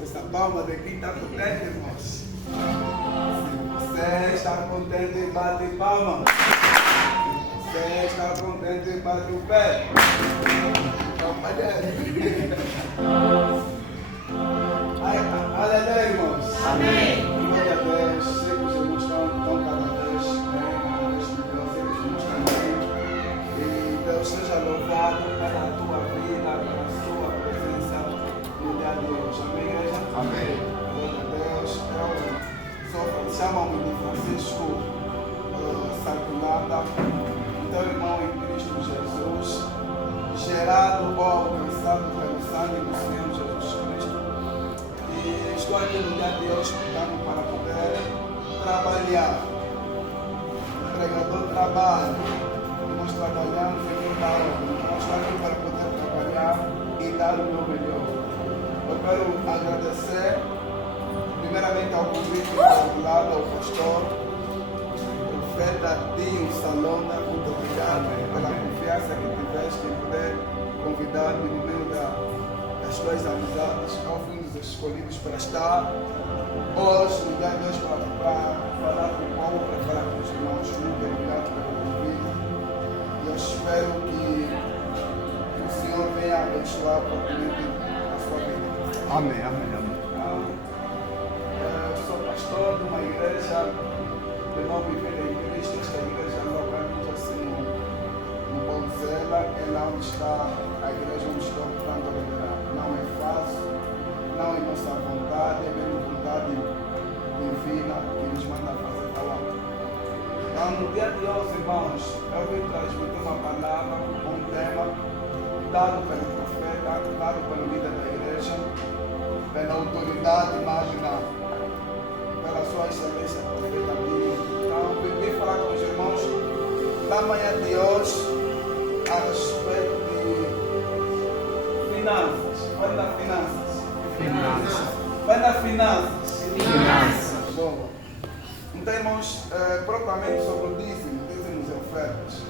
Essa palma daqui está contente, irmãos. Você está contente, bate palma. Você está contente, bate o pé. Aleluia, irmãos. Amém. Glória a Deus. Sei que os irmãos estão cada vez melhor. Sei que os irmãos estão bem. E Deus seja louvado pela tua vida, pela sua presença no dia de hoje. Amém, igreja? Amém. Glória a Deus. Chamam-me de Francisco Saculata, teu irmão em Cristo Jesus, gerado ou alcançado pelo sangue do Senhor Jesus Cristo. E estou aqui no dia de hoje portanto, para poder trabalhar. O pregador trabalha. Nós trabalhamos em dar. Nós estamos aqui para poder trabalhar e dar o meu melhor. Eu quero agradecer primeiramente ao convite do lado ao pastor, profeta Dinho Salona, muito obrigado pela confiança que tiveste em poder convidar-me no meio das tuas amizades, ao fim dos escolhidos para estar hoje, no dia de hoje, para falar com o povo, para falar com os irmãos. Muito obrigado pelo convite e eu espero que o Senhor venha abençoar propriamente a sua vida. Amém, amém, amém. Eu sou pastor de uma igreja de nome Vida em Cristo. Esta igreja localmente assim no Bolzela, é lá onde está a igreja onde estou portanto a liderar. Não é fácil, não é nossa vontade, é mesmo vontade divina que nos manda fazer palavra. Então, no dia de hoje, irmãos, eu vim transmitir uma palavra, um tema dado pelo profeta, dado pelo líder da igreja, pela autoridade magna, pela sua excelência profeta Dinho. Então, vim falar com os irmãos na manhã de hoje a respeito de finanças. Vai dar finanças. Finanças. Vai dar finanças. Finanças. Bom, então, irmãos, propriamente sobre o dízimo, dízimos e ofertas.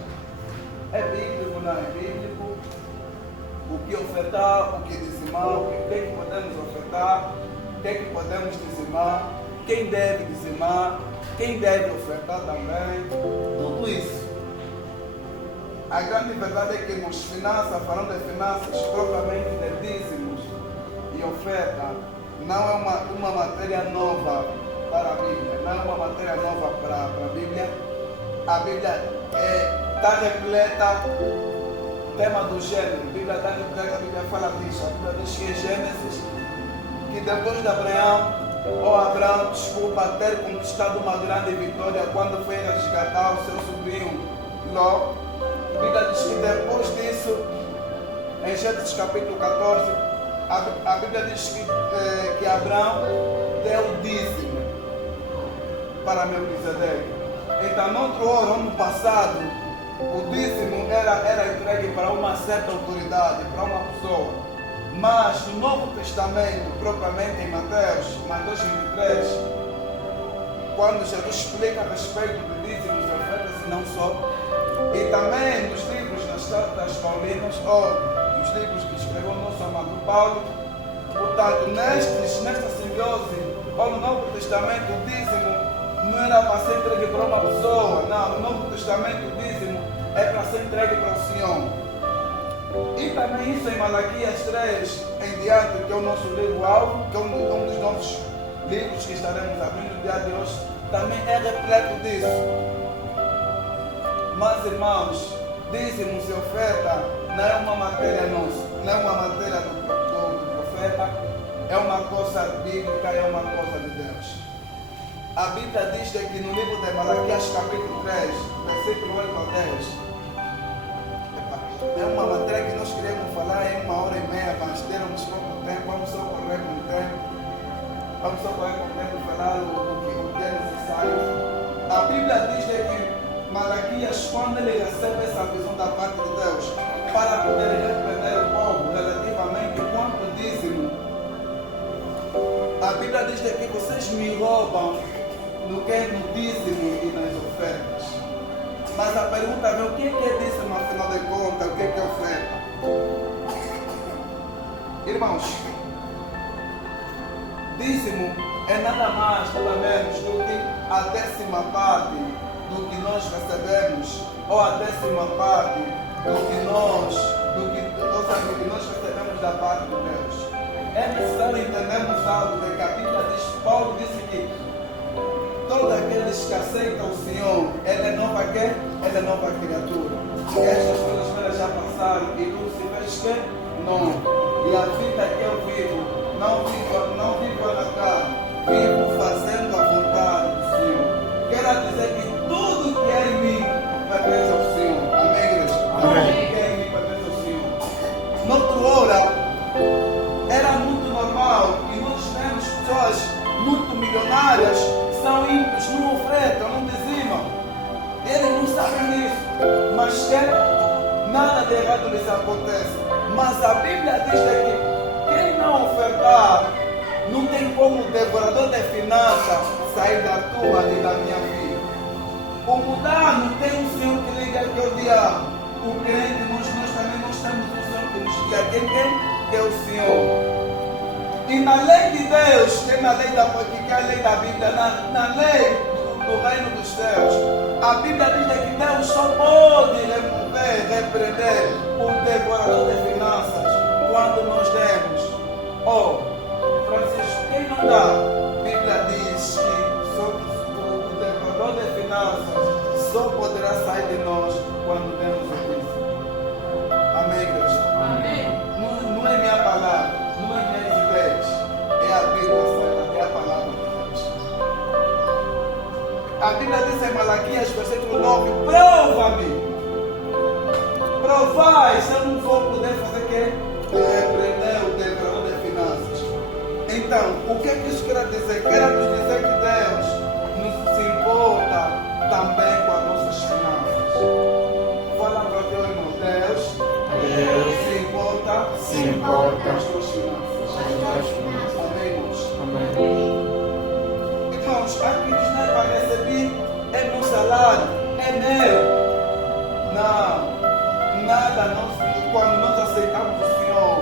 É bíblico, não é bíblico? O que ofertar, o que dizimar, o que é que podemos ofertar, o que é que podemos dizimar, quem deve dizimar, quem deve ofertar também, tudo isso. A grande verdade é que nos finanças, falando de finanças, propriamente de dízimos e oferta, não é uma matéria nova para a Bíblia, não é uma matéria nova para a Bíblia. A Bíblia está repleta. Tema do Gênesis, a Bíblia está repleta, a Bíblia fala disso. A Bíblia diz que em Gênesis, que depois de Abraão, ter conquistado uma grande vitória quando foi resgatar o seu sobrinho Ló. A Bíblia diz que depois disso, em Gênesis capítulo 14, a Bíblia diz que Abraão deu dízimo para Melquisedeque. Então, no outro ano passado, o dízimo era entregue para uma certa autoridade, para uma pessoa. Mas no Novo Testamento, propriamente em Mateus 23, quando Jesus explica a respeito de dízimos e ofertas e não só, e também nos livros das Paulinas, ou nos livros que escreveu o nosso amado Paulo, portanto, nesta simbiose, ou no Novo Testamento, o dízimo não era para ser entregue para uma pessoa, não. No Novo Testamento, o dízimo é para ser entregue para o Senhor. E também isso em Malaquias 3 em diante, que é o nosso livro-alvo, que é um dos nossos livros que estaremos abrindo no dia de hoje, também é repleto disso. Mas, irmãos, dízimos e oferta não é uma matéria nossa, não é uma matéria do profeta, é uma coisa bíblica, é uma coisa de Deus. A Bíblia diz que no livro de Malaquias capítulo 3, versículo 8 a 10, é uma matéria que nós queremos falar em 1h30, mas termos pouco tempo, vamos só correr com o tempo. Vamos só correr com o tempo e falar o que é necessário. A Bíblia diz que Malaquias, quando ele recebe essa visão da parte de Deus, para poder repreender o povo relativamente quanto dízimo, a Bíblia diz que vocês me roubam no dízimo e nas ofertas. Mas a pergunta é: o que é dízimo, afinal de contas? O que é oferta? Irmãos, dízimo é nada mais, nada menos do que a 10ª parte do que nós recebemos, ou a 10ª parte do que nós recebemos da parte de Deus. É necessário entendermos algo que a Bíblia diz. Paulo disse que todos aqueles que aceitam o Senhor, Ele é nova que? Ele é nova criatura. Estas coisas velhas já passaram e tudo se fez que? Não. E a vida que eu vivo, não vivo na carne, vivo fazendo a vontade do Senhor. Quero dizer que tudo que é em mim pertence ao Senhor. Amém, igreja? Amém. Tudo que é em mim pertence ao Senhor. Noutra hora, era muito normal e nós vemos pessoas muito milionárias que são ímpios, não ofertam, não dizimam. Eles não sabem disso, mas que nada de errado lhes acontece. Mas a Bíblia diz que quem não ofertar não tem como o devorador de finanças sair da tua e da minha vida. O mudar não tem um Senhor que liga que é o diabo. O crente, nós também temos um Senhor que nos guia. Quem? Que é o Senhor. E na lei de Deus, que é na lei que é a lei da Bíblia, na lei do reino dos céus, a Bíblia diz que Deus só pode repreender o devorador de finanças quando nós demos. Oh, Francisco, quem não dá? A Bíblia diz que o devorador de finanças só poderá sair de nós quando demos o dízimo. Amém, igreja? Amém. Não é minha palavra, não é minhas ideias, é a Bíblia Sagrada, é a palavra de Deus. A Bíblia diz em Malaquias, versículo 9: prova-me, provai, se eu não vou poder fazer o quê? Repreender o devorador de finanças. Então, o que é que isso quer dizer? Quer nos dizer que Deus nos se importa também com as nossas finanças. Fala para o teu irmão: Deus se importa com as tuas finanças. Amém, irmãos? Amém. Irmãos, aqui diz: não é para receber, é meu salário, é meu. Não, nada, quando nós aceitamos o Senhor,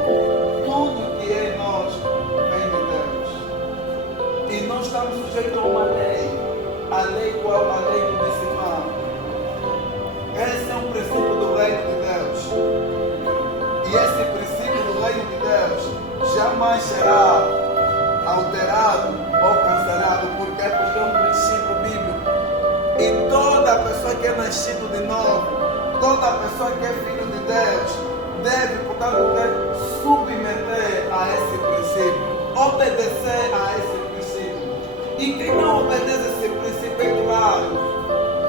tudo que é em nós vem de Deus. E nós estamos sujeitos a uma lei. A lei qual? A lei do dizimar. Esse é um princípio do reino de Deus. E esse princípio do reino de Deus jamais será alterado ou cancelado. Por quê? Porque é um princípio bíblico. E toda pessoa que é nascido de novo, toda pessoa que é filho de Deus, deve, portanto, submeter a esse princípio, obedecer a esse princípio. E quem não obedece esse princípio, é claro,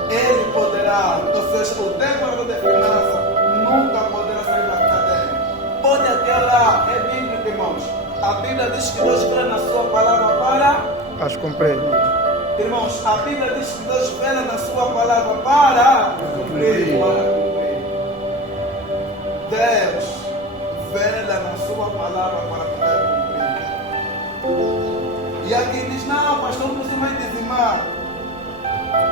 ele poderá, ou seja, o devorador de finanças nunca poderá sair da cadeia. Pode até lá, é bíblico, irmãos. A Bíblia diz que Deus vela na sua palavra para As comprei. Irmãos, a Bíblia diz que Deus vela na sua palavra para cumprir. Deus vela na sua palavra para poder cumprir. E aqui diz: não, pastor, não precisa mais dizimar,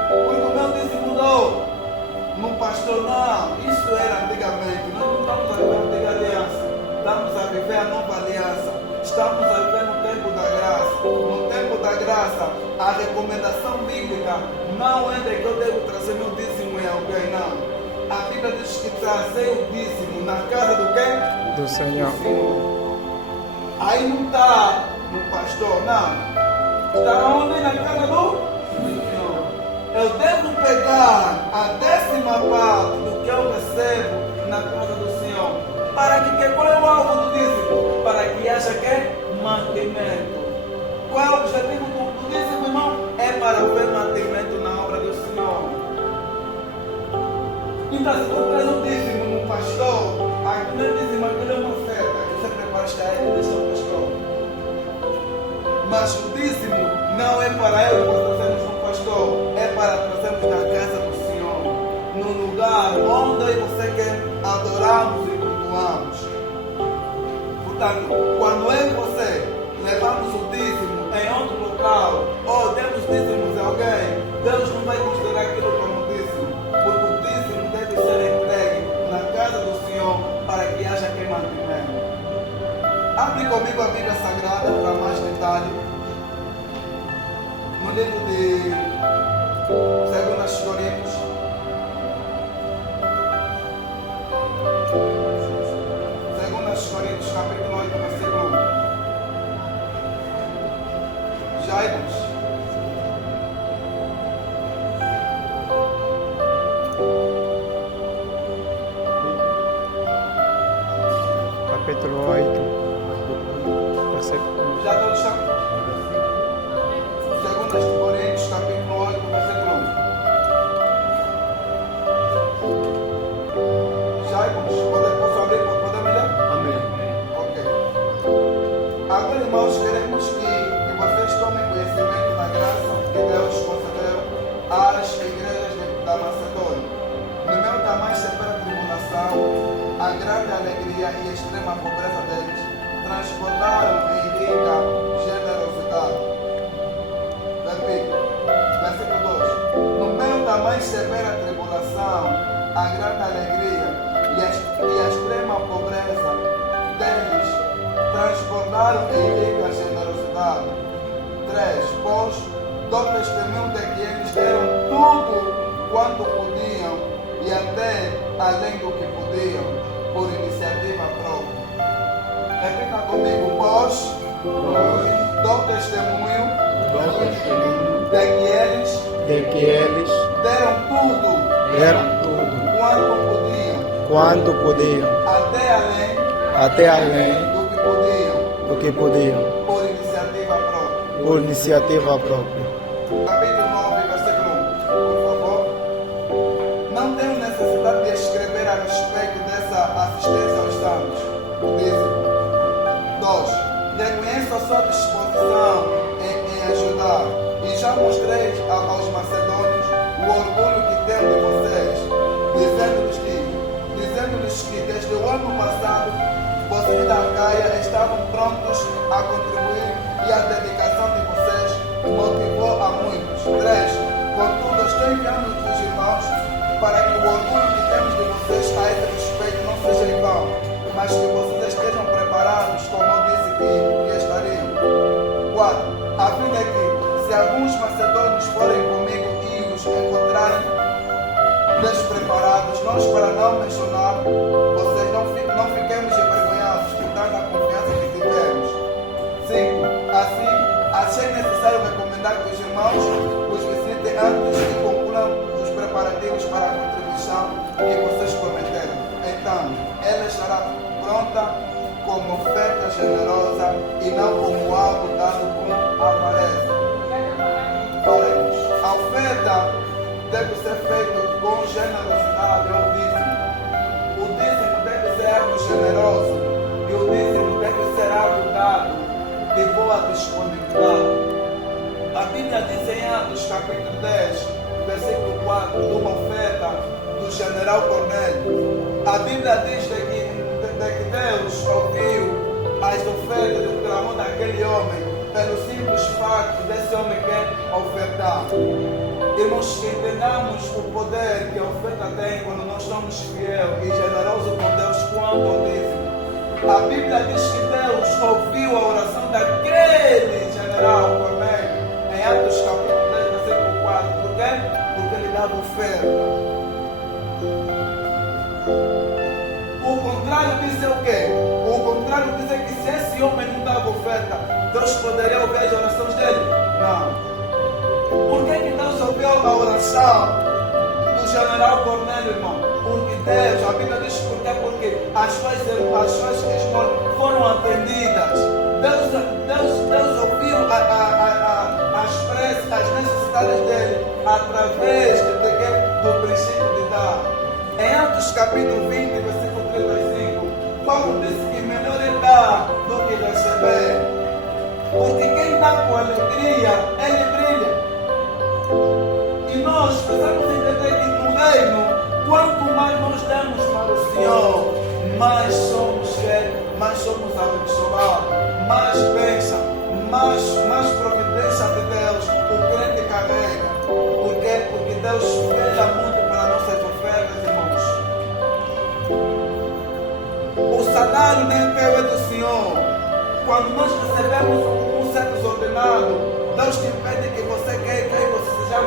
porque o meu dízimo mudou. No pastor, não, isso era antigamente. Nós não estamos a viver a antiga aliança, estamos a viver a nova aliança. Estamos a viver no tempo da graça. No tempo da graça, a recomendação bíblica não é de que eu devo trazer meu dízimo em alguém, não. A Bíblia diz que trazer o dízimo na casa do quê? Do Senhor. Do Senhor. Aí não está no pastor, não. Está onde? Na casa do Senhor. Eu devo pegar a 10ª parte do que eu recebo na casa do Senhor. Para que qual é o alvo do dízimo? Para que haja que? Mantimento. Qual é o objetivo do dízimo, irmão? É para haver mantimento na obra do Senhor. Então, se você traz um dízimo no pastor, aquilo é dízimo, aquilo é uma oferta. Você prepara a ele e deixa o pastor. Mas o dízimo não é para ele que trazemos no pastor, é para trazermos na casa do Senhor, no lugar onde você quer adorarmos e cultuarmos. Portanto, quando eu e você levamos o dízimo em outro local, ou demos dízimos a alguém, livro de 2 Coríntios. 2 Coríntios, capítulo 8, versículo 1. Já irmos. Capítulo 8, versículo 1. Já todos estão? 2 Coríntios, capítulo 8, versículo 1. Já irmos. Posso abrir? Podemos ler? Amém. Ok. Agora, irmãos, queremos que vocês tomem conhecimento da graça que Deus concedeu às igrejas da Macedônia. No meio da mais severa tribulação, a grande alegria e a extrema pobreza deles transbordaram em rica generosidade. Repito, versículo 2. No meio da mais severa tribulação, a grande alegria e a extrema pobreza deles transbordaram em rica generosidade. 3. Pois dou testemunho de que eles deram tudo quanto podiam e até além do que podiam, por iniciativa própria. Repita comigo, pois dou testemunho de que eles deram tudo Quanto podiam, até além do que podiam, por iniciativa própria. por iniciativa própria. Capítulo 9, versículo 1, por favor. Não tenho necessidade de escrever a respeito dessa assistência aos santos. Diz 2. Reconheço a sua disposição em ajudar e já mostrei aos macedônios o orgulho que tenho de vocês, dizendo-lhes que desde o ano passado vocês da Acaia estavam prontos a contribuir e a dedicação de vocês motivou a muitos. 3. Contudo, estou enviando os irmãos para que o orgulho que temos de vocês a esse respeito não seja em vão, mas que vocês estejam preparados, como eu disse que estariam. 4. A fim de que, se alguns macedônios forem comigo e os encontrarem despreparados, nós, para não mencionar, vocês não fiquemos envergonhados por tanta confiança que tivemos. 5. Assim, achei necessário recomendar que os irmãos os visitem antes e concluam os preparativos para a contribuição que vocês prometeram. Então, ela estará pronta como oferta generosa e não como algo dado com avareza. Oremos. A oferta deve ser feita com generosidade ou dízimo. O dízimo deve ser algo generoso e o dízimo deve ser algo dado de boa disponibilidade. A Bíblia diz em Atos capítulo 10, versículo 4, de uma oferta do general Cornélio. A Bíblia diz de que Deus ouviu as ofertas e o clamor daquele homem pelo simples facto desse homem quer ofertar. Irmãos, que entendamos o poder que a oferta tem quando nós somos fiéis e generosos com Deus quanto ao dízimo. A Bíblia diz que Deus ouviu a oração daquele general Cornélio em Atos capítulo 10, versículo 4. Por quê? Porque ele dava oferta. O contrário diz o quê? O contrário diz que se esse homem não dava oferta, Deus poderia ouvir as orações dele? Não. Por que Deus ouviu a oração do general Cornélio, irmão? Porque Deus, a Bíblia diz por quê? Porque as suas questões foram atendidas. Deus ouviu as preces, as necessidades dele através do princípio de dar. Em Atos capítulo 20, versículo 35, Paulo disse que melhor é dar do que receber. Porque quem dá com alegria, ele brilha. E nós precisamos entender que no reino, quanto mais nós damos para o Senhor, mais somos abençoados, mais bênção, mais providência de Deus o crente carrega. Por quê? Porque Deus vela muito para nossas ofertas, irmãos. O salário nem teu é do Senhor. Quando nós recebemos um certo ordenado, Deus te pede que você quer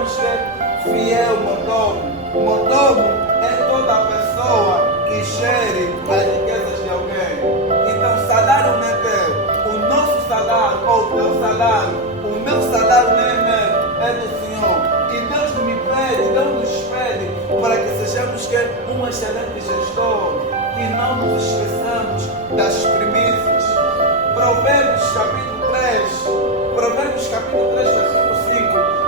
chamamos que fiel mordomo. Mordomo é toda pessoa que gere as riquezas de alguém. Então, salário não é teu. O nosso salário, ou o teu salário, o meu salário não é meu, é do Senhor. E Deus me pede, Deus nos pede para que sejamos um excelente gestor e não nos esqueçamos das primícias. Provérbios capítulo 3, versículo 5.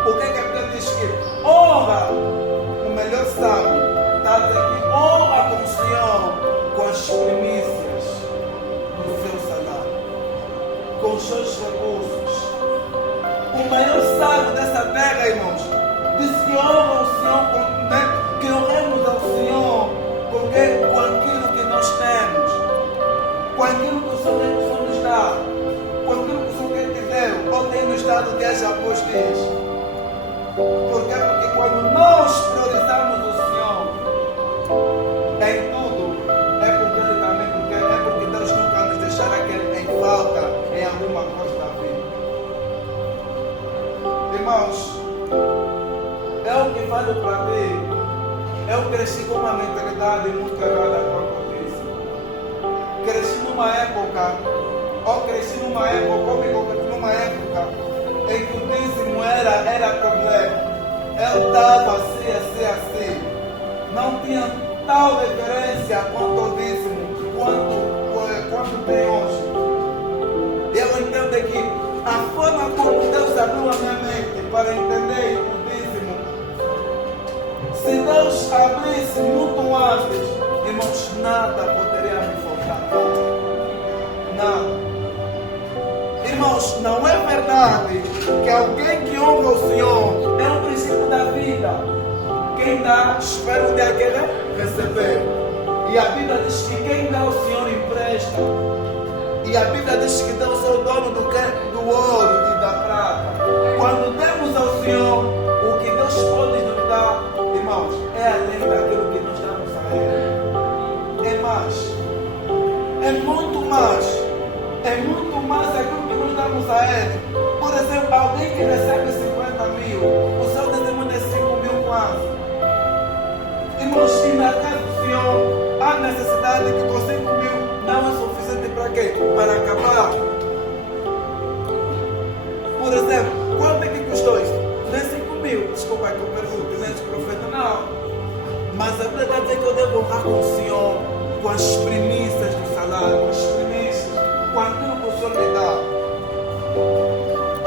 O que a Bíblia diz? Que honra, o melhor sábio, está a dizer que honra com o Senhor com as primícias do seu salário, com os seus recursos. O maior sábio dessa terra, irmãos, diz que honra o Senhor, que honremos ao Senhor com aquilo que nós temos, com aquilo que o Senhor nos dá, com aquilo que o Senhor te deu, ou tem nos dado desde após dias. Porque quando nós priorizamos o Senhor em tudo, é porque Ele também quer, é porque Deus nunca nos deixará em falta em alguma coisa da vida. Irmãos, é o que falo para ti. Eu cresci com uma mentalidade muito errada quanto a isso. Cresci numa época em que o dízimo era problema. Eu estava assim. Não tinha tal referência quanto ao dízimo, quanto tem hoje. Eu entendo que a forma como Deus abriu a minha mente para entender o dízimo, se Deus abrisse muito antes, irmãos, nada poderia me faltar. Nada. Irmãos, não é verdade que alguém que honra o Senhor é um princípio da vida. Quem dá, espera um dia que receber. E a Bíblia diz que quem dá o Senhor empresta. E a Bíblia diz que Deus é o dono do ouro e da prata. Quando demos ao Senhor, o que Deus pode nos dar, irmãos, é além daquilo que nós damos a Ele. É mais. É muito mais. É muito mais aquilo que nós damos a Ele. Por exemplo, alguém que recebe 50 mil, o seu dízimo é 5 mil quase. Irmãos, se na casa do Senhor há necessidade que com 5 mil não é suficiente para quê? Para acabar. Por exemplo, quanto é que custou isso? Nem 5 mil. Desculpa que eu pergunto, nem de profeta, não. Mas a Bíblia está dizendo que eu devo honrar com o Senhor, com as primícias do salário, com as primícias, com aquilo que o Senhor me dá.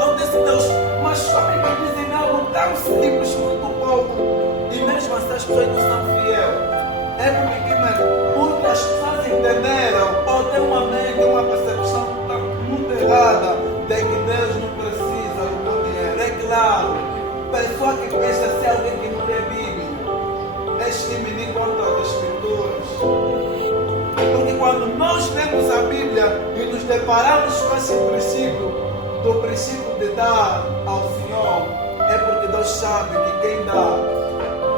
Eu disse, Deus, mas só me dizem algo tão simples, muito pouco. E mesmo assim as pessoas não são fiéis. É porque as pessoas entenderam ou têm uma mente, uma percepção muito errada de que Deus não precisa do teu dinheiro. É claro, pessoa que pensa ser alguém que não lê Bíblia, é diminuir quanto às Escrituras. Porque quando nós lemos a Bíblia e nos deparamos com esse princípio, do princípio de dar ao Senhor, é porque Deus sabe que quem dá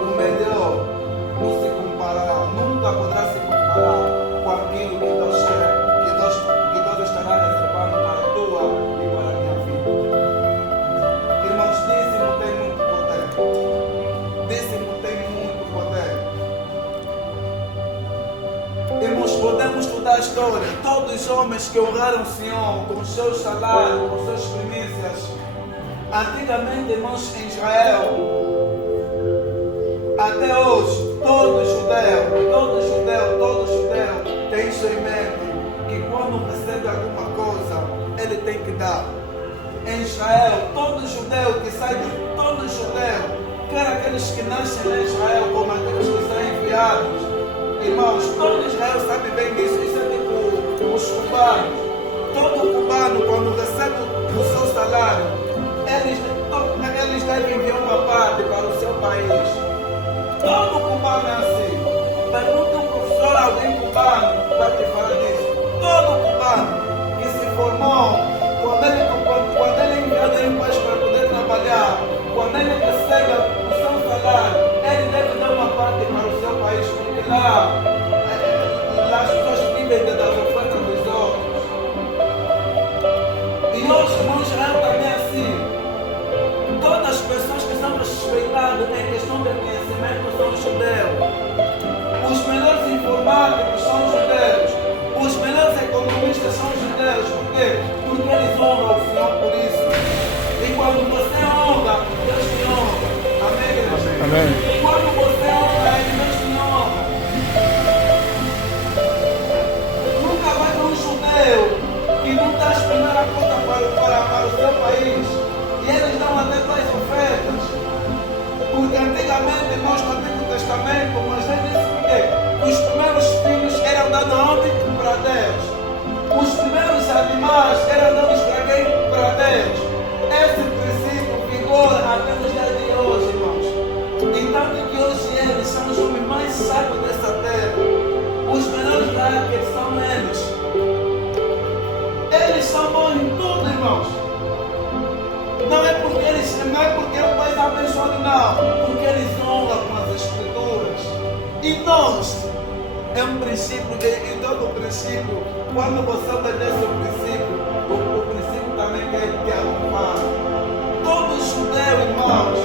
o melhor não se comparará, nunca poderá se comparar com aquilo que Deus quer, que Deus estará reservando para a tua e para a minha vida. Irmãos, dízimo tem muito poder. Dízimo tem muito poder. Irmãos, podemos estudar a história. Todos os homens que honraram o Senhor com os seus salários, com suas primícias. Antigamente, irmãos, em Israel, até hoje, todo judeu tem isso em mente, que quando recebe alguma coisa, ele tem que dar. Em Israel, todo judeu, quer aqueles que nascem em Israel, como aqueles que são enviados, irmãos, todo Israel sabe bem disso. Isso é tipo os cubanos. Todo cubano, quando recebe o seu salário, eles devem enviar uma parte para o seu país. Todo cubano é assim. Pergunta um professor, alguém cubano, vai te falar disso. Todo cubano que se formou, quando ele é enviado em um país para poder trabalhar, quando ele recebe o seu salário, ele deve dar uma parte para o seu país, porque lá as pessoas vivem das ofertas dos outros. E hoje, irmãos, Israel também é assim. Todas as pessoas que são respeitadas avançados em questão de conhecimento são os judeus. Os melhores informáticos são os judeus. Os melhores economistas são os judeus. Por quê? Porque eles honram o Senhor por isso. E quando você honra, Deus te honra. Amém, igreja? Amém. E quando você honra Ele, Deus te honra. Nunca vai ter um judeu que não dá as primeiras contas para o seu país. E eles dão até 2 ofertas. Porque antigamente nós no Antigo Testamento, Moisés disse que os primeiros filhos eram dados aonde? Para Deus. Os primeiros animais eram dados para quem? Para Deus. Esse princípio vigora até nos dias de hoje, irmãos. E tanto que hoje eles são os homens mais sábios dessa terra. Os melhores da área são eles. Eles são bons em tudo, irmãos. Não é porque é um país abençoado, não. Porque eles honram com as escrituras. E nós, é um princípio, e todo princípio, quando você obedece o princípio, o princípio também quer te arrumar. Todo judeu, irmãos,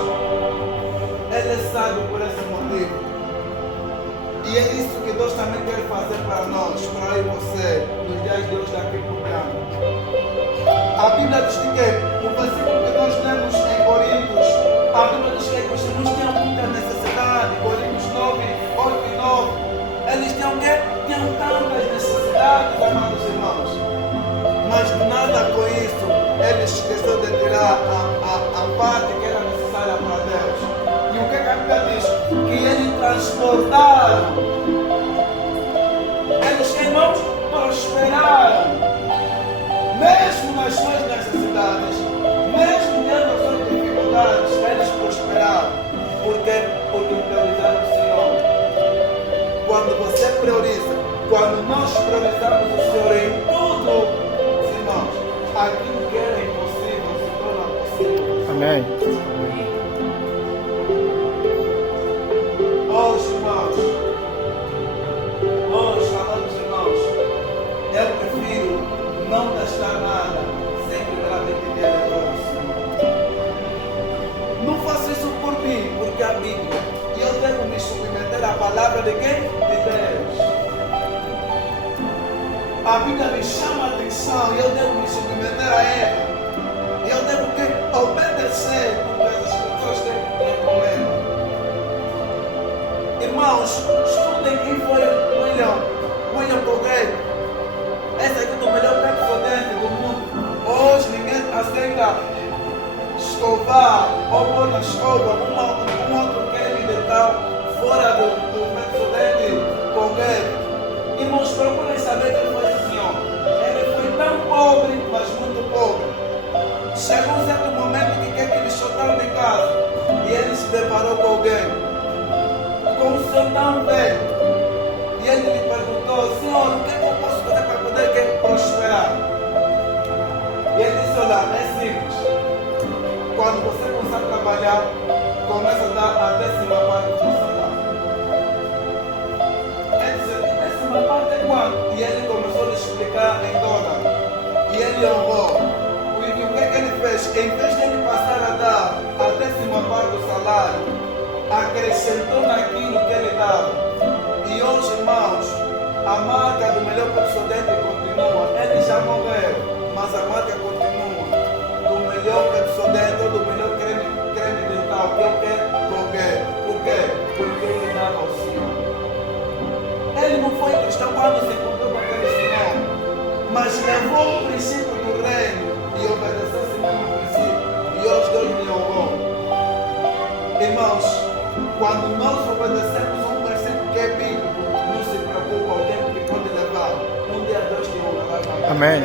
ele é sábio por esse motivo. E é isso que Deus também quer fazer para nós, para eu e você, nos dias de hoje daqui por diante. A Bíblia diz que o versículo que nós lemos em Coríntios, a Bíblia diz que os irmãos tinham muita necessidade. Coríntios 9, 8 e 9. Eles tinham o quê? Tinham tantas necessidades, amados irmãos. Mas nada com isso, eles esqueceram de tirar a parte que era necessária para Deus. E o que a Bíblia diz? Que eles transportaram. Eles, irmãos, prosperaram. Mesmo nas suas necessidades, mesmo dentro das suas dificuldades, eles prosperaram. Por quê? Porque priorizaram o Senhor. Quando você prioriza, quando nós priorizamos o Senhor em tudo, irmãos, aquilo que era impossível se torna possível. Amém. Hoje, irmãos, amados irmãos, eu prefiro não gastar nada sem primeiramente ter o Senhor. Não faço isso por mim, porque a Bíblia, e eu devo me submeter à palavra de quem? De Deus. A Bíblia me chama a atenção e eu devo me submeter a ela. E eu devo obedecer porque as escrituras têm recomendam. Irmãos, estudem quem foi William Colgate. Esse aqui é o melhor psicodente do mundo. Hoje ninguém aceita escovar ou pôr na escova um outro creme dental fora do psicodente Colgate. Irmãos, procurem saber quem foi esse senhor. Ele foi tão pobre, mas muito pobre. Chegou um certo momento que eles soltaram de casa e ele se deparou com alguém, com um senhor tão velho. E ele lhe perguntou: Senhor, o que eu posso fazer para poder prosperar? E ele disse: olha, é simples. Quando você começar a trabalhar, começa a dar a 10ª parte do seu salário. Ele disse: 10ª parte é quanto? E ele começou a lhe explicar em dólar. E ele honrou. E o que ele fez? Em vez de ele passar a dar a 10ª parte do salário, acrescentou naquilo que ele dava. E hoje, irmãos, a marca do melhor psicodente continua. Ele já morreu, mas a marca continua. Do melhor psicodente, do melhor creme dental, que eu quero Colgate. Por quê? Porque ele dava ao Senhor. Ele não foi cristão quando se encontrou com aquele Senhor, mas levou o princípio do reino e obedeceu esse mesmo princípio. E hoje Deus me honrou. Irmãos, quando nós obedecemos um princípio que é bíblico, não se preocupa o tempo que pode levar. Um dia Deus te honrará também. Amém.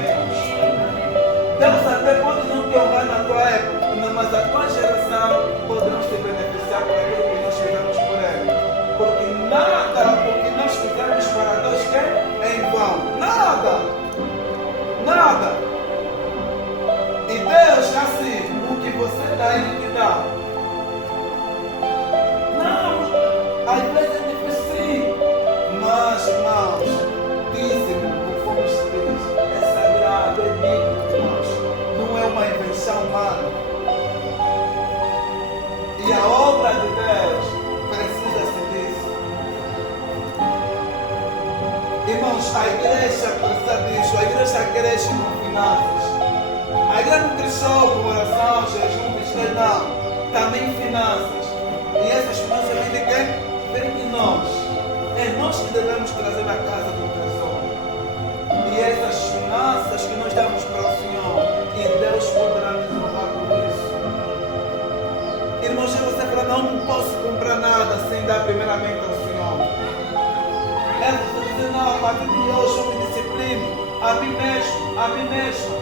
Deus até pode não te honrar na tua época, mas a tua geração poderá se beneficiar por aquilo que nós fizemos por ele. Porque nada do que nós fizemos para Deus é em vão. Nada. Nada. E Deus é assim, o que você dá, Ele te dá. Não, às vezes é difícil, mas, irmãos, dízimo, conforme se diz, é sagrado, é bíblico, irmãos. Não é uma invenção humana. E a obra de Deus a igreja precisa disso, a igreja cresce com finanças. A igreja não cresceu com oração, jejum, mistério, não. Também finanças. E essas finanças vêm de quem? Vêm de nós. É nós que devemos trazer a casa do tesouro. E essas finanças que nós damos para o Senhor, e Deus poderá nos honrar por isso. Irmãos, se você fala, não posso comprar nada sem dar primeiramente ao Senhor. É você dizer, não, a partir de hoje eu me disciplino, a mim mesmo,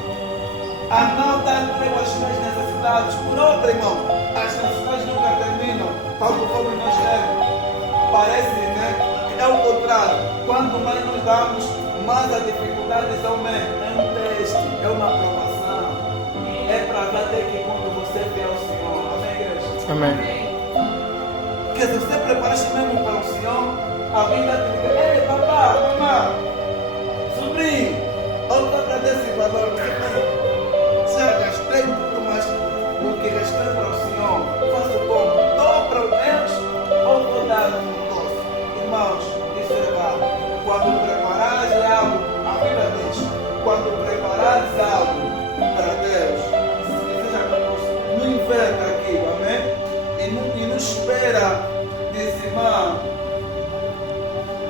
a não dar emprego às minhas necessidades. Por outra, irmão, as necessidades nunca terminam, tal como nós lemos. Parece, né? É o contrário. Quanto mais nos damos, mais as dificuldades aumentam. É um teste, é uma aprovação. É para ver até que quando você vier ao Senhor. Amém, igreja? Amém. Porque se você prepara-se mesmo para o Senhor, alguém vai te dizer, ei, papá, mamãe, sobrinho, eu estou para desse valor. Você já gastei tudo, mas o que gastei para o Senhor, faço como? Dou para o Deus ou vou dar no nosso? Irmãos, isso é errado. Quando preparares algo, a Bíblia diz, quando preparares algo para Deus, seja conosco, não inverta aquilo, amém? E não espera dizimar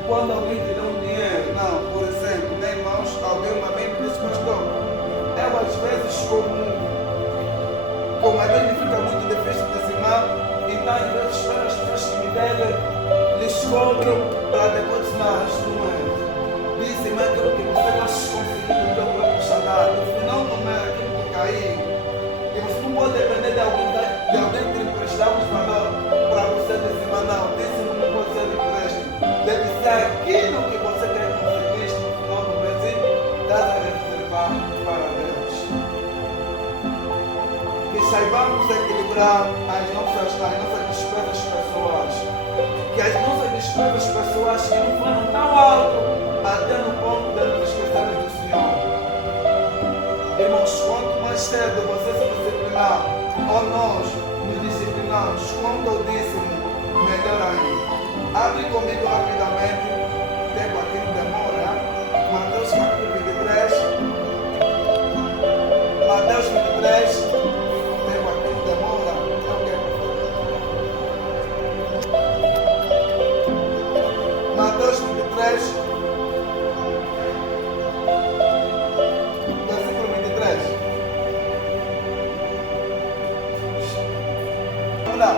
quando alguém te dá um dinheiro. Não, por exemplo, né, irmãos, alguém uma vez me disse, pastor, eu às vezes como a gente fica muito difícil de dizimar, então às vezes espero as pessoas que me devem, lhes cobro para depois dizer, isto não é. Dizem, mas aquilo que você vai conseguir do teu próprio salário, no final não é aquilo que caiu. E você não pode depender de alguém que lhe emprestar um valor para você dizimar, não, dízimo não pode ser de empréstimo. Deve ser aquilo que você quer conseguir no final do mês e dar a reservar para Deus. Que saibamos equilibrar as nossas despesas pessoais. Que as nossas despesas pessoais não foram tão alto até no ponto de nos esquecermos do Senhor. Irmãos, quanto mais cedo você se disciplinar, ou nós nos disciplinamos, quanto eu dízimo, melhor ainda. Abre comigo rapidamente, tempo aqui não demora, Mateus capítulo 23. Mateus 23, tempo aqui não demora, Mateus 23, versículo 23. Vamos lá.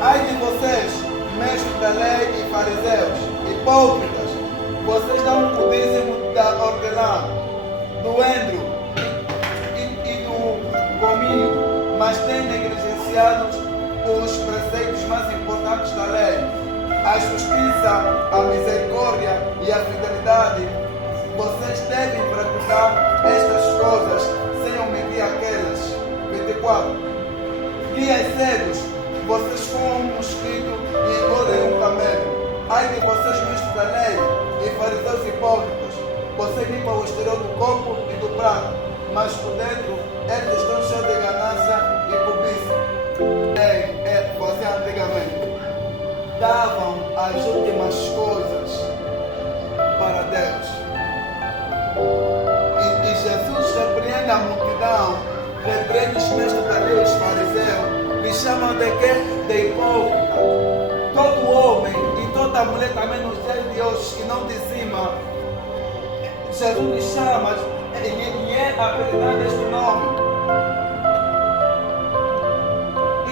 Ai de vocês, mestres da lei e fariseus, hipócritas, vocês dão o dízimo da hortelã, do endro e do cominho, mas têm negligenciado os preceitos mais importantes da lei. A justiça, a misericórdia e a fidelidade. Vocês devem praticar estas coisas sem omitir aquelas. 24. Dias cedos, vocês comam um mosquito e engolem um camelo. Ai de vocês, mestres da lei e fariseus hipócritas, vocês limpam o exterior do corpo e do prato, mas por dentro eles estão cheios de ganância e cobiça. Fazia antigamente. Davam as últimas coisas para Deus. E Jesus repreende a multidão, repreende os mestres da lei e os fariseus, lhe chamam de quê? De hipócrita. Todo homem e toda mulher também nos dias de hoje que não dizima, Jesus lhe chama, e é apelidado deste nome.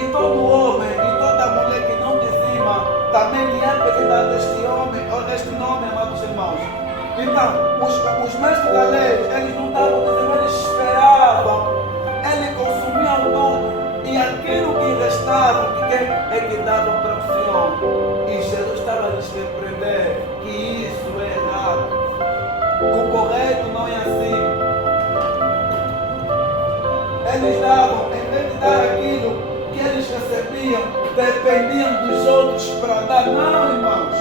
E todo homem e toda mulher que não dizima, também lhe é apelidado deste homem, ou deste nome, amados irmãos. Então, os mestres da lei, eles não estavam dizendo, eles esperavam, eles consumiam tudo. E aquilo que restava, é que davam para o Senhor. E Jesus estava a lhes repreender que isso é errado. O correto não é assim. Eles davam, em vez de dar aquilo que eles recebiam, dependiam dos outros para dar. Não, irmãos.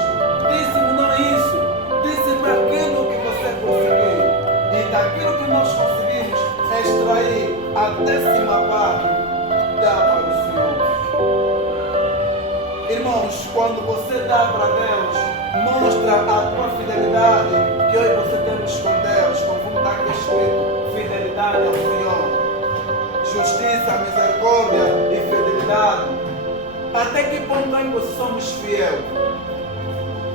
Dízimo não é isso. Dízimo é aquilo que você conseguiu. E daquilo que nós conseguimos, extrair a 10ª parte. Dá para o Senhor. Irmãos, quando você dá para Deus, mostra a tua fidelidade que eu e você temos com Deus, conforme está aqui escrito, fidelidade ao Senhor. Justiça, misericórdia e fidelidade. Até que ponto é que somos fiéis?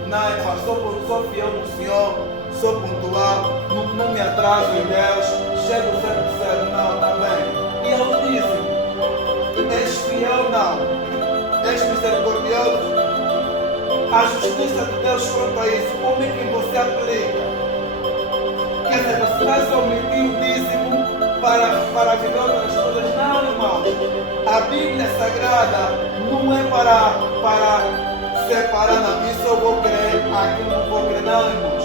Não, irmão, sou fiel no Senhor, sou pontual, não me atraso em Deus, chego sempre cedo, não, está bem. E eu disse, és fiel não? És misericordioso? A justiça de Deus quanto a isso, como é que você aplica? Quer dizer, você vai só omitir o dízimo para viver outras coisas? Não, irmãos. A Bíblia Sagrada não é para separar, não. Isso eu vou crer, aquilo não vou crer, não, irmãos.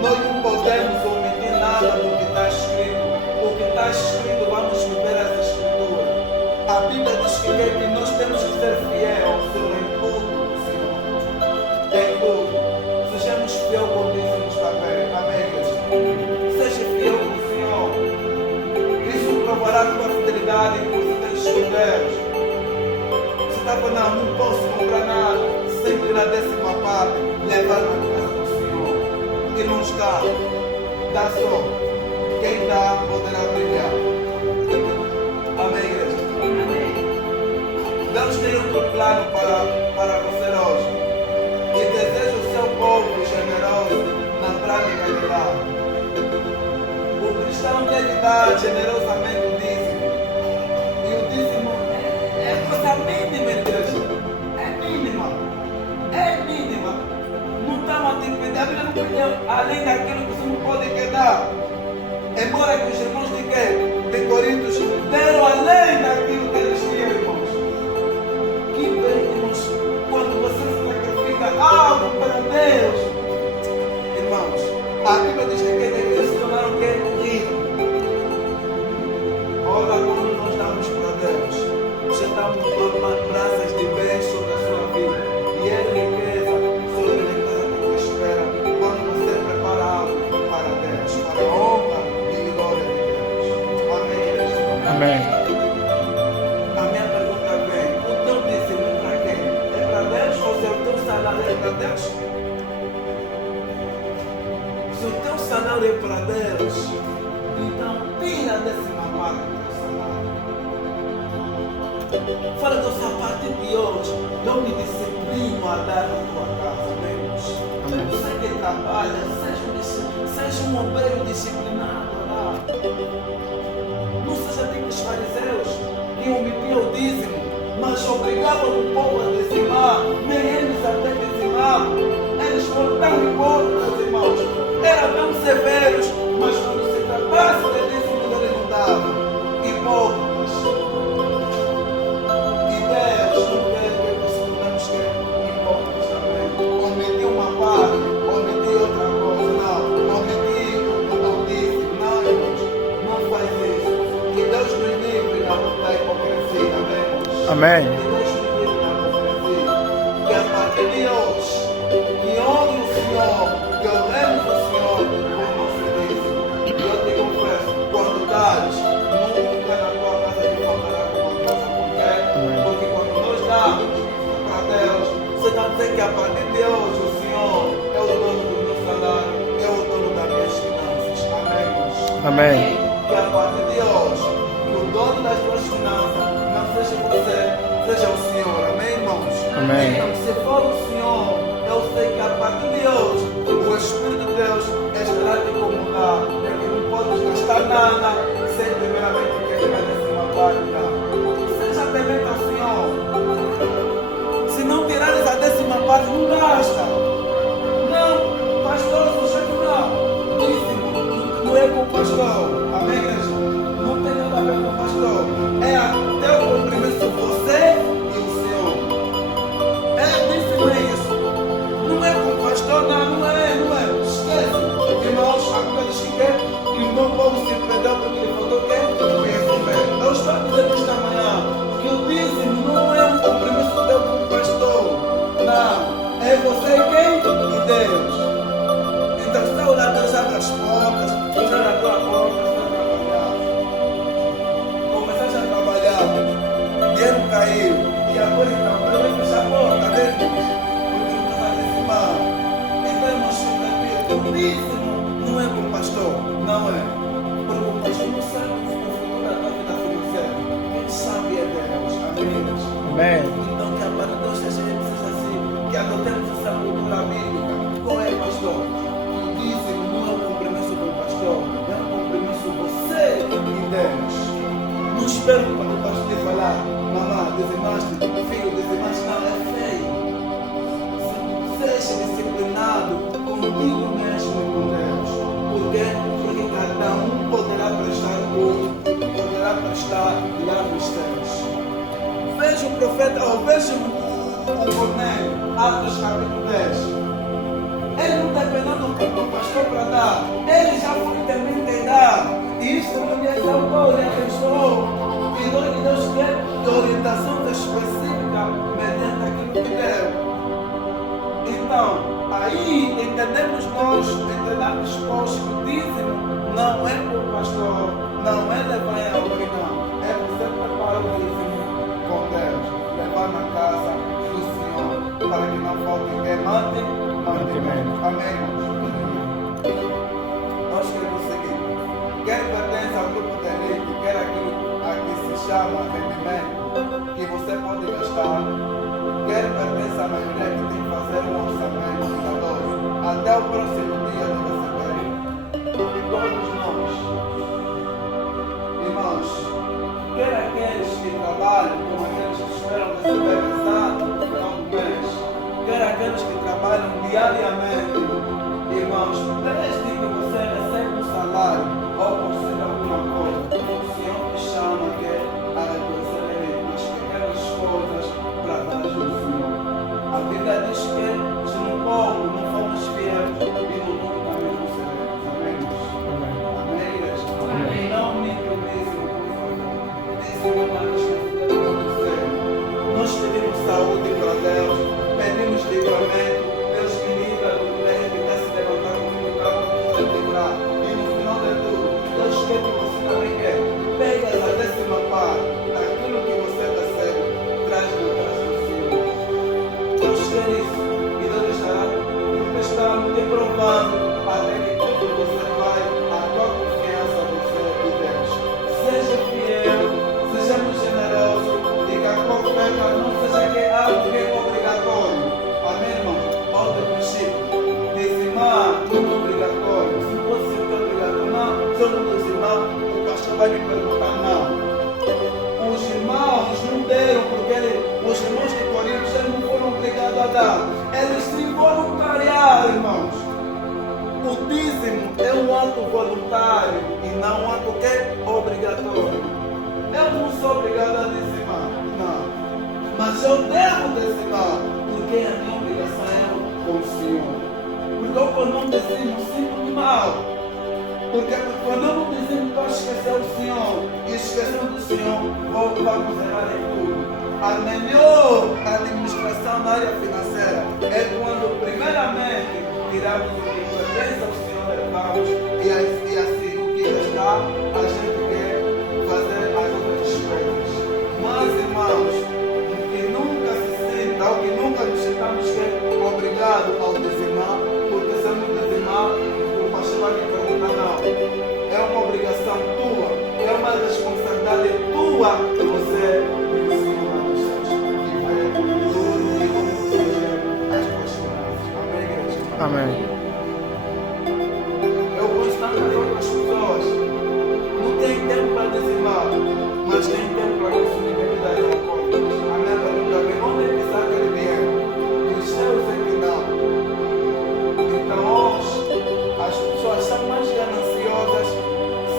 Nós não podemos omitir nada do que está escrito. O que está escrito, vamos viver as Escrituras. A Bíblia diz que nós temos que ser fiéis ao Senhor em tudo, Senhor. Em tudo. Sejamos fiéis como dizemos também. Amém, igreja? Seja fiel com o Senhor. Isso provará a tua fidelidade que você tem com Deus. Você está falando, não posso comprar nada, sempre na 10ª parte, levar na casa do Senhor. E não está. Dá só. Quem dá poderá brilhar. Amém, igreja? Amém. Deus tem outro plano para você hoje. E deseja o seu povo generoso na prática de dar. O cristão tem que dar generosamente o dízimo. E o dízimo é coisa mínima, igreja. É mínima. É mínima. Não está uma atividade, a Bíblia não pediu além daquilo que você não pode dar. Embora que os irmãos de Coríntios deram além daquilo que eles tinham, irmãos. Que bem, irmãos, quando você se sacrifica algo para Deus. Irmãos, a Bíblia diz que eles se tornaram ricos. Olha como nós damos para Deus. Você está com braças de bem sobre a sua vida. E é riqueza sobre a riqueza que te espera quando você prepara algo para Deus, para a honra e glória de Deus. Amém, igreja? Amém. A minha pergunta vem: o teu dízimo é para quem? É para Deus ou se o teu salário é para Deus? Se o teu salário é para Deus, então tira a 10ª parte do teu salário. Fala, Deus, a partir de hoje, não me disciplino a dar na tua casa, menos. Você que trabalha, seja um obreiro disciplinado lá. Não seja tipo os fariseus que omitiam o dízimo, mas obrigavam o povo a dizimar, nem eles até dizimavam. Eles foram tão hipócritas, irmãos, eram tão severos, mas quando se tratasse de dízimo, eles não davam. Hipócritas. E Deus não quer que nos tornemos hipócritas também. Omitir uma parte, omitir outra coisa, não. Omitir o dízimo, não, irmãos. Não faz isso. Que Deus nos livre da hipocrisia, amém, irmãos? Amém. Que Deus nos livre da hipocrisia. Que a partir de hoje, que honre o Senhor, que honremos o Senhor com o nosso dízimo. E eu te confesso, quando dares, nunca na tua casa te faltará alguma coisa. Por quê? Porque quando nós damos para Deus, você está dizendo que a partir de hoje o Senhor é o dono do meu salário, é o dono das minhas finanças. Amém, irmãos? Amém. Que a partir de hoje, que o dono das tuas finanças não seja você, seja o Senhor. Amém, irmãos? Amém. Então, se for o Senhor, eu sei que a partir de hoje, o Espírito de Deus estará te incomodar, porque não podes gastar nada sem primeiramente querer a 10ª parte. Seja temente ao Senhor. Se não tirares a 10ª parte, não gasta. Não, pastor, o chefe não. Dízimo não é com o pastor. Amém, igreja? Não tem nada a ver com o pastor. É até o compromisso você e o Senhor. Dízimo é isso. Não é com o pastor, não é. Esquece. Irmãos, a Bíblia diz que o meu povo se perdeu porque ele falou que conhecimento. Eu estou dizendo esta manhã que o dízimo não é um compromisso teu com o pastor. Não. É você e quem? E Deus. Então, se está orando, Deus abre as portas, fecha a tua porta, você vai trabalhar. Começaste a trabalhar. disciplinado contigo mesmo e com Deus. Por quê? Porque cada um poderá prestar culto, poderá prestar lá nos céus. Veja o profeta, ou veja o Cornélio, Atos capítulo 10. Ele não está esperando o pastor para dar. Ele já foi também dar. E isso não lhe exaltou, lhe abençoou. E Deus quer orientação específica mediante aquilo que deu. Então, aí entendemos nós que o dízimo não é para o pastor, não é levar em alguém, não. É você preparar o dízimo com Deus, levar na casa do Senhor, para que não falte quem mate. Amém, irmãos? Nós queremos seguir. Quer pertence ao grupo de elite, quer aquilo a que se chama rendimento, que você pode gastar, quer pertence à maioria que tem que fazer um orçamento cuidadoso, até o próximo dia de receber. Todos nós, irmãos, quer aqueles que trabalham, como aqueles que esperam receber mesada no final do mês, quer aqueles que trabalham diariamente, irmãos, desde que você recebe um salário ou consiga alguma coisa, o Senhor te chama a reconhecer Ele nas pequenas coisas para dar ao Senhor. A Bíblia diz que se no pouco não fomos fiéis e no mundo também não seremos. Amém? Amém, igreja? Amém. Não me dízimo, por favor. Dízimo é uma das coisas que devemos fazer. Nós pedimos saúde para Deus. Pedimos livramento, Deus que livra do doente, que quer se levantar comigo, para você livrar. E no final de tudo, Deus quer que você também quer. Pega a 10ª parte daquilo que você recebe, traz no braço do Senhor. Deus quer isso. E Deus estará, porque está te provando para que quando você vai, a tua confiança você e Deus. Seja fiel, sejamos generosos e que a tua oferta não seja algo que é obrigatório. Amém, irmão? Outro princípio. Dizimar não é obrigatório. Se fosse obrigatório, não. Se eu não dizimar, o pastor vai me perguntar, não. Os irmãos não deram, porque os irmãos de Corinto eles não foram obrigados a dar. Eles se voluntariaram, irmãos. O dízimo é um ato voluntário e não um ato que é obrigatório. Eu não sou obrigado a dizimar, não. Mas eu devo dizimar, porque a minha obrigação é com o Senhor. Porque eu quando não dizimo, sinto mal. Porque quando eu não dizimo, estou esquecendo o Senhor. E esquecendo o Senhor, vamos errar em tudo. A melhor administração na área financeira é quando, primeiramente, tiramos o que pertence ao Senhor, levamos, e assim o que está, a gente quer fazer as outras coisas. Mas, irmãos, que nunca se sinta, ou que nunca nos sentamos obrigados ao dizimar, porque se eu não dizimar, o pastor vai me perguntar, não. É uma obrigação tua, é uma responsabilidade tua que você e o Senhor dos céus que vê tudo e como proteger as tuas finanças. Amém, igreja? Amém. Eu gosto tanto das outras pessoas. Não tem tempo para dizimar, mas tem tempo para consumir bebidas alcoólicas. A minha pergunta é: onde é que está aquele dinheiro? Dos céus é que não. Então hoje, as pessoas são mais gananciosas,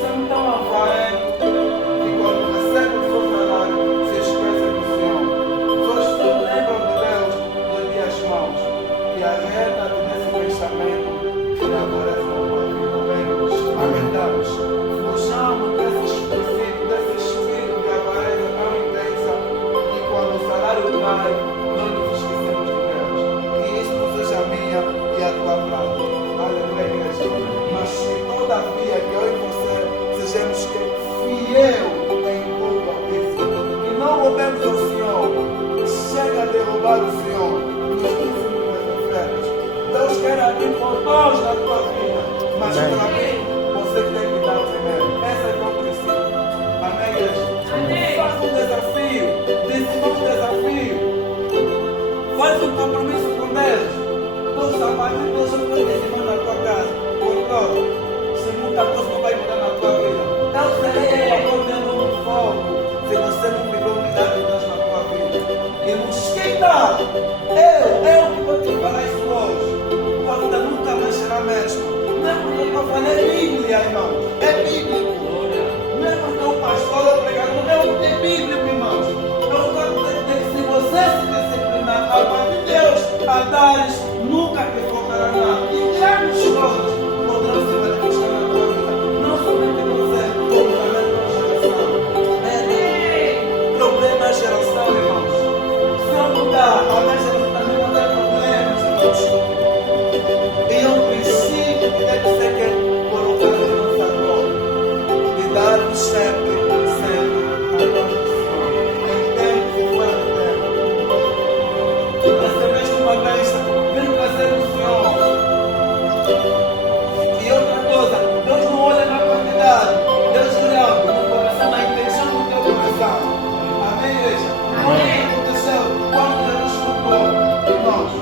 são tão avarentas, que quando recebem o seu salário, se esquecem do Senhor. Só se lembram de Deus nos dias maus. E arreda nesse pensamento que agora é só uma vida. Aumentamos. Fujamos desses princípios, desse espírito de avareza tão intensa, que quando o salário cai, nós nos esquecemos de Deus. Que isso não seja a minha e a tua prática. Aleluia, igreja. Mas que todavia que eu e você sejamos fiel em tudo a isso. Que não roubemos ao Senhor. Chega a derrubar o Senhor. Nos dízimos das ofertas. Deus quer abrir portões na tua vida. Mas para mim, você tem que dar primeiro. Esse é o meu princípio. Amém, igreja? Amém. Faz um desafio. Dizima um desafio. Faz um compromisso com Deus. Deus, a partir de hoje eu vou dizimar na tua casa. Por se muita coisa não vai mudar na tua vida. Eu serei acordando no fogo. Se você não pegou o milagre de Deus na tua vida. E não esquenta. Eu que vou te falar isso hoje. guardares, nunca te faltará nada. E grandes coisas poderão se manifestar na tua vida. Não somente você, como também a tua geração. Problema é a geração, irmãos. Se eu mudar, a minha geração também vai ter problemas, irmãos. E o princípio que deve ser que colocar em nossa glória. E dar-nos sempre, sempre a nossa missão. Em tempo e fora de tempo. Recebeste uma bênção, vem fazer o Senhor. E outra coisa, Deus não olha na quantidade, Deus olha no coração, na intenção do teu coração. Amém, igreja? Olha o que aconteceu quando Jesus voltou. Irmãos,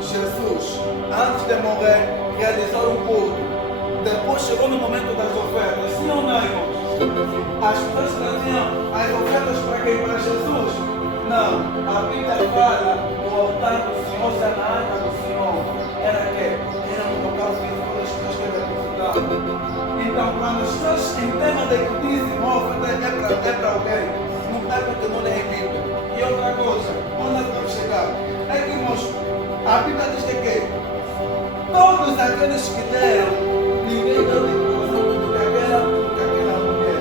Jesus, antes de morrer, realizou um culto. Depois chegou no momento das ofertas. Sim ou não, irmãos? As pessoas traziam as ofertas para quem? Para Jesus? Não. A Bíblia fala no altar do Senhor, se na arca do Senhor. Era que? Era um local físico onde as pessoas que depositavam. Então, quando estás em tema de dízimo, oferta é para alguém. Não é porque não lê a Bíblia. E outra coisa, onde nós vamos chegar? É que, irmãos, a Bíblia diz que todos aqueles que deram, ninguém deu de coração do que aquela mulher.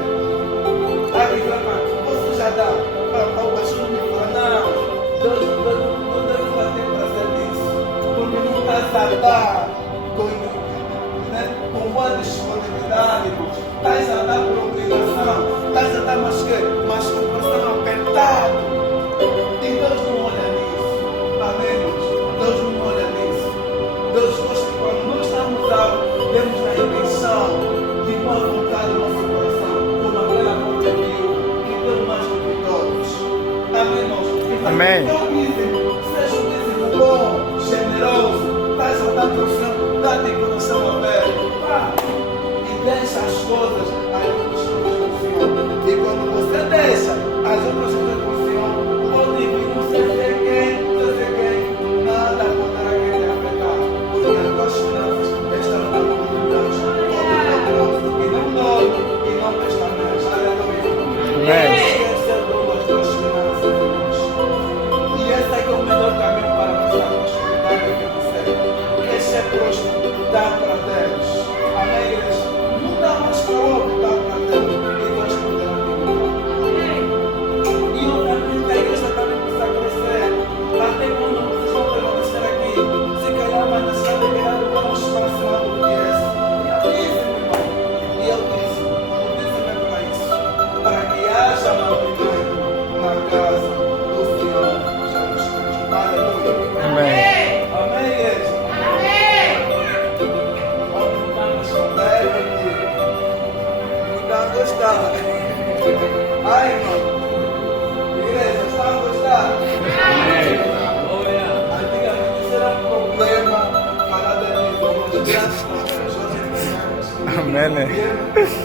Aí reclama, você já dá para o pastor me fala, não, Deus não vai ter prazer nisso, porque não estás a dar com boa disponibilidade, estás a dar por obrigação, estás a dar mas o coração apertado. E Deus não olha nisso. Amém, irmãos? Deus não olha nisso. Deus gosta que quando nós estamos temos a intenção de boa vontade do nosso coração, como aquela mulher viu, que deu mais do que todos. Amém, irmãos? Amém. Então, seja um dízimo bom, generoso, estás a dar para o Senhor, dá-te coração aberto. E deixa as coisas às outras coisas com o Senhor. E quando você deixa as outras coisas com o Senhor, pode vir não sei quem, nada poderá querer afetar. Porque as tuas finanças estão na mão de Deus. Todo-Poderoso, que não dorme e não pestaneja. Aleluia. Amém. Esse é o dom das tuas finanças, irmãos. E esse é que é o melhor caminho para alcançar a prosperidade financeira. Esse é próximo, dá para Deus. Amém, igreja? Não dá mais para o outro, dá para Deus. E Deus poderá te dar. E obviamente a igreja também precisa crescer. Até quando vocês vão permanecer aqui, se calhar vai deixar de ganhar um espaço lá do que esse. E eu disse, o dízimo é para isso. Para que haja movimento na casa do Senhor Jesus Cristo. Aleluia. Amém. Amém, igreja? Vamos estar nos escondendo aqui. Não gostava. Ai, irmão. Igreja, está a gostar? Antigamente isso era um problema falar de mim, mas graças a Deus, hoje Amém, né? igreja.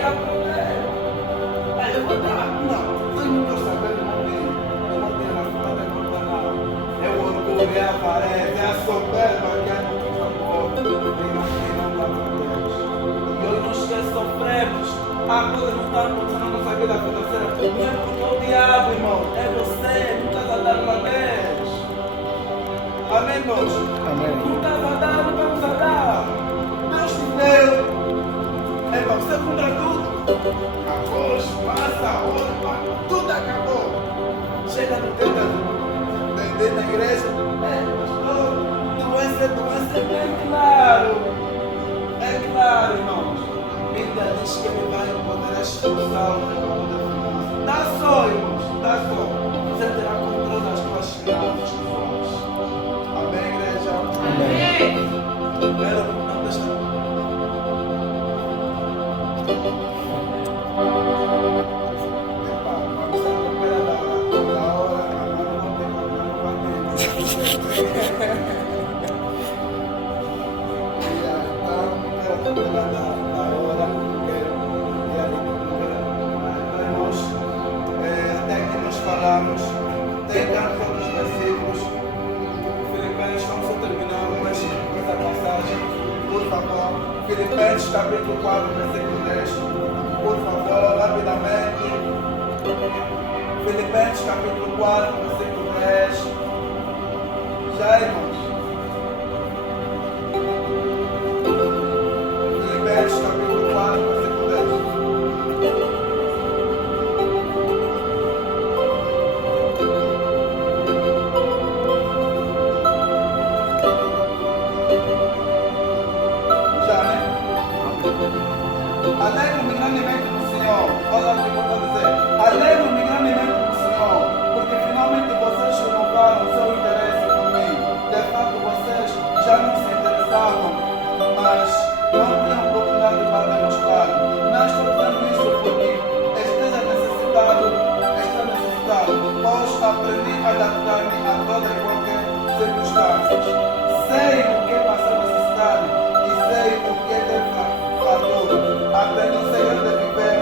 Era problema. Aí eu vou dar. Não, eu não estou sabendo não tem na frente, não tem nada. É o orgulho, é a avareza, é a soberba que é no favor. E não dá para Deus. E hoje nós que sofremos, a coisa não está acontecendo na nossa vida financeira. Não é porque é o diabo, irmão. É você, não está a dar para Deus. Amém, irmãos? Amém. Não está a dar, não vamos a dar. Deus te deu. É para você comprar tudo. Arroz, massa, roupa, tudo acabou. Chega no tempo da igreja. Pastor, doença é bem claro. É claro, irmãos. A Bíblia diz que ele vai poder expulsar o demônio da finança. Dá só, irmãos, dá só. Você terá controle das tuas finanças. Amém, igreja? Amém. Não deixa. Até que nós falamos, tem tantos outros versículos. Filipenses, vamos terminar mais essa passagem, por favor. Filipenses capítulo 4, versículo 10. Por favor, rapidamente. Filipenses capítulo 4, versículo 10. já, irmãos. Filipenses capítulo 4, versículo 10. Já, né? Alegro-me grandemente do Senhor. Olha o que eu vou dizer. Alegro-me grandemente do Senhor, porque finalmente vocês renovaram o seu interesse por mim. De fato, vocês já não se interessavam, mas não tinham oportunidade para demonstrar. Não estou dizendo isso porque esteja necessitado, pois aprendi a adaptar-me a toda e qualquer circunstância. Sei o que é passar necessidade e sei o que é ter fartura. Aprendi o segredo de viver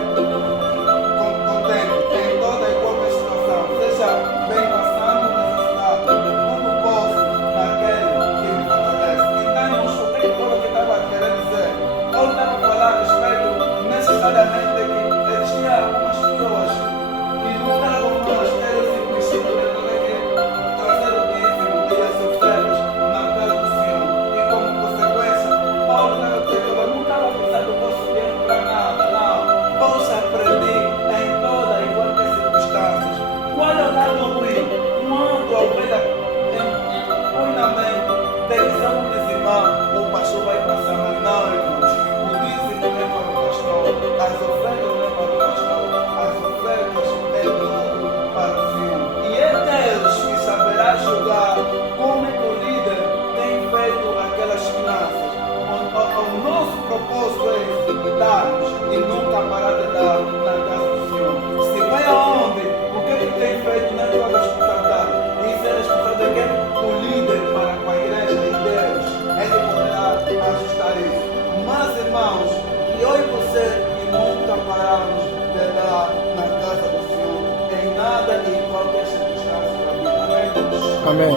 contente em toda e qualquer situação, seja bem passando necessidade, tudo posso naquele que me fortalece. Então, irmãos, o que eu estava querendo dizer? Eu estava a falar a respeito necessariamente de que existiam algumas pessoas que não estavam nós ter esse princípio de ter que trazer o dízimo e as ofertas na casa do Senhor. E como consequência, Paulo estava dizendo: eu não estava pensando o vosso dinheiro para nada, não. Pois aprendi em toda e qualquer circunstância. Qual é o lado ruim? Quando a ovelha põe na mente, decisão dizimar, o pastor vai passar, mas não, irmãos. O dízimo não é para o pastor, as ofertas não é para o pastor, as ofertas é tudo para o Senhor. E é Deus que saberá julgar como é que o líder tem feito aquelas finanças. O nosso propósito é darmos e nunca parar de dar na casa do Senhor. Se vai aonde, o que ele tem feito não é tua responsabilidade. Isso é responsabilidade do líder para com a igreja e Deus. Ele poderá ajustar isso. Mas, irmãos, que eu e você e nunca paramos de dar na casa do Senhor em nada e em qualquer circunstância da vida. Amém.